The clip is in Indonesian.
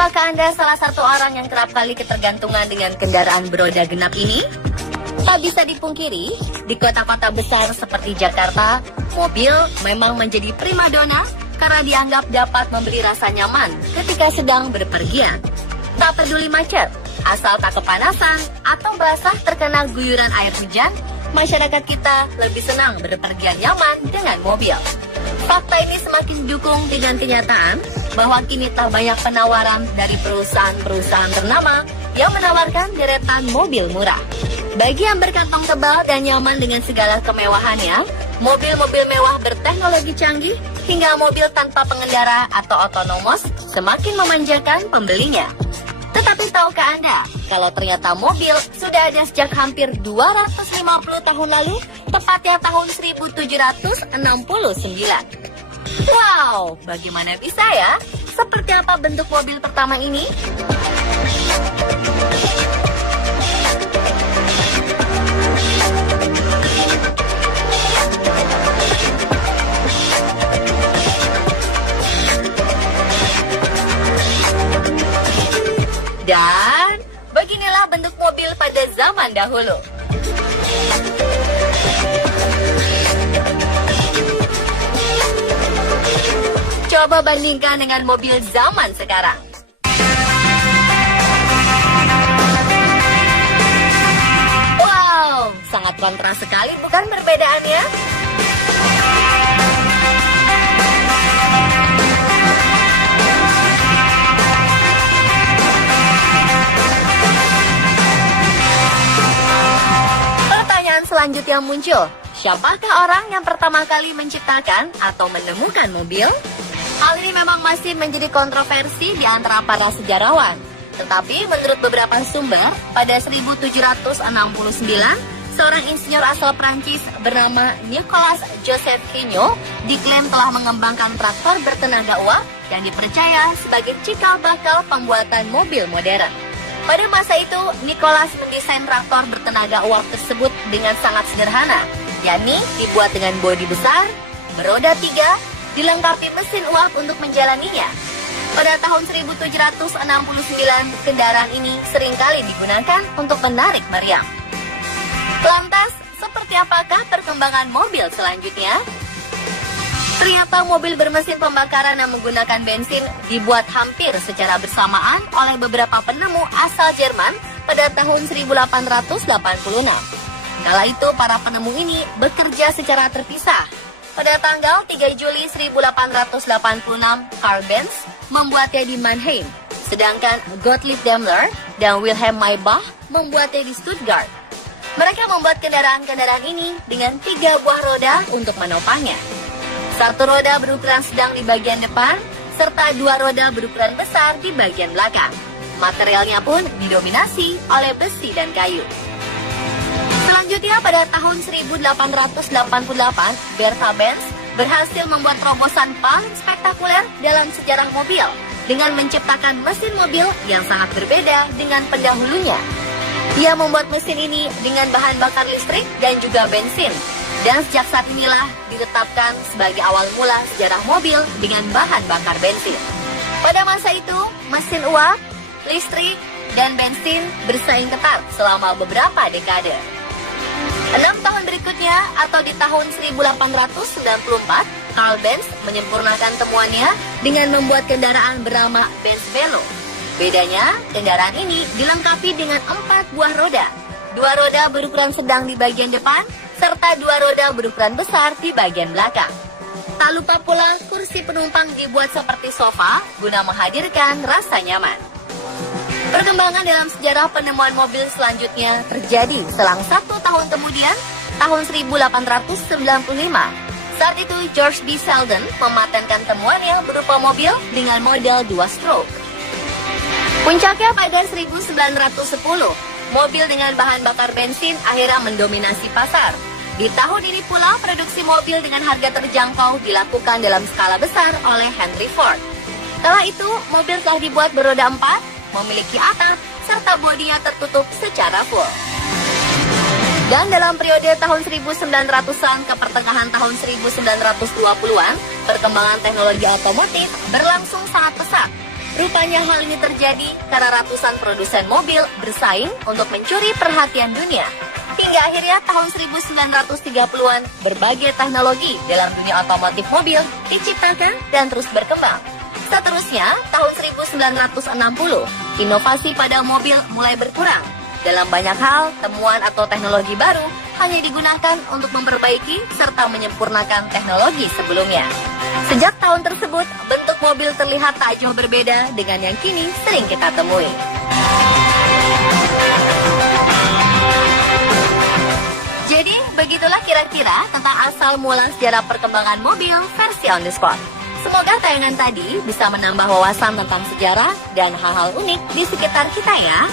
Apakah Anda salah satu orang yang kerap kali ketergantungan dengan kendaraan beroda genap ini? Tak bisa dipungkiri, di kota-kota besar seperti Jakarta, mobil memang menjadi primadona karena dianggap dapat memberi rasa nyaman ketika sedang berpergian. Tak peduli macet, asal tak kepanasan atau basah terkena guyuran air hujan, masyarakat kita lebih senang berpergian nyaman dengan mobil. Fakta ini semakin didukung dengan kenyataan bahwa kini tak banyak penawaran dari perusahaan-perusahaan ternama yang menawarkan deretan mobil murah. Bagi yang berkantong tebal dan nyaman dengan segala kemewahannya, mobil-mobil mewah berteknologi canggih hingga mobil tanpa pengendara atau otonomos semakin memanjakan pembelinya. Tetapi tahukah Anda, kalau ternyata mobil sudah ada sejak hampir 250 tahun lalu, tepatnya tahun 1769. Wow, bagaimana bisa ya? Seperti apa bentuk mobil pertama ini? Dan beginilah bentuk mobil pada zaman dahulu. Coba bandingkan dengan mobil zaman sekarang. Wow, sangat kontras sekali bukan perbedaannya? Selanjutnya muncul, siapakah orang yang pertama kali menciptakan atau menemukan mobil? Hal ini memang masih menjadi kontroversi di antara para sejarawan. Tetapi menurut beberapa sumber, pada 1769, seorang insinyur asal Prancis bernama Nicolas Joseph Regnault diklaim telah mengembangkan traktor bertenaga uap yang dipercaya sebagai cikal bakal pembuatan mobil modern. Pada masa itu, Nicolas mendesain traktor bertenaga uap tersebut dengan sangat sederhana, yakni dibuat dengan bodi besar, beroda 3, dilengkapi mesin uap untuk menjalaninya. Pada tahun 1769, kendaraan ini seringkali digunakan untuk menarik meriam. Lantas, seperti apakah perkembangan mobil selanjutnya? Ternyata mobil bermesin pembakaran yang menggunakan bensin dibuat hampir secara bersamaan oleh beberapa penemu asal Jerman pada tahun 1886. Kala itu para penemu ini bekerja secara terpisah. Pada tanggal 3 Juli 1886, Karl Benz membuatnya di Mannheim, sedangkan Gottlieb Daimler dan Wilhelm Maybach membuatnya di Stuttgart. Mereka membuat kendaraan-kendaraan ini dengan 3 buah roda untuk menopangnya. Satu roda berukuran sedang di bagian depan, serta 2 roda berukuran besar di bagian belakang. Materialnya pun didominasi oleh besi dan kayu. Selanjutnya pada tahun 1888, Bertha Benz berhasil membuat terobosan paling spektakuler dalam sejarah mobil dengan menciptakan mesin mobil yang sangat berbeda dengan pendahulunya. Ia membuat mesin ini dengan bahan bakar listrik dan juga bensin. Dan sejak saat inilah ditetapkan sebagai awal mula sejarah mobil dengan bahan bakar bensin. Pada masa itu, mesin uap, listrik, dan bensin bersaing ketat selama beberapa dekade. 6 tahun berikutnya, atau di tahun 1894, Karl Benz menyempurnakan temuannya dengan membuat kendaraan bernama Benz Velo. Bedanya, kendaraan ini dilengkapi dengan 4 buah roda. 2 roda berukuran sedang di bagian depan, serta 2 roda berukuran besar di bagian belakang. Tak lupa pula kursi penumpang dibuat seperti sofa guna menghadirkan rasa nyaman. Perkembangan dalam sejarah penemuan mobil selanjutnya terjadi selang 1 tahun kemudian, tahun 1895. Saat itu George B. Selden mematenkan temuannya berupa mobil dengan model 2 stroke. Puncaknya pada 1910, mobil dengan bahan bakar bensin akhirnya mendominasi pasar. Di tahun ini pula, produksi mobil dengan harga terjangkau dilakukan dalam skala besar oleh Henry Ford. Setelah itu, mobil telah dibuat beroda 4, memiliki atap, serta bodinya tertutup secara full. Dan dalam periode tahun 1900-an ke pertengahan tahun 1920-an, perkembangan teknologi otomotif berlangsung sangat pesat. Rupanya hal ini terjadi karena ratusan produsen mobil bersaing untuk mencuri perhatian dunia. Hingga akhirnya tahun 1930-an, berbagai teknologi dalam dunia otomotif mobil diciptakan dan terus berkembang. Seterusnya, tahun 1960, inovasi pada mobil mulai berkurang. Dalam banyak hal, temuan atau teknologi baru hanya digunakan untuk memperbaiki serta menyempurnakan teknologi sebelumnya. Sejak tahun tersebut, bentuk mobil terlihat tak jauh berbeda dengan yang kini sering kita temui. Jadi, begitulah kira-kira tentang asal mula sejarah perkembangan mobil versi on the spot. Semoga tayangan tadi bisa menambah wawasan tentang sejarah dan hal-hal unik di sekitar kita ya.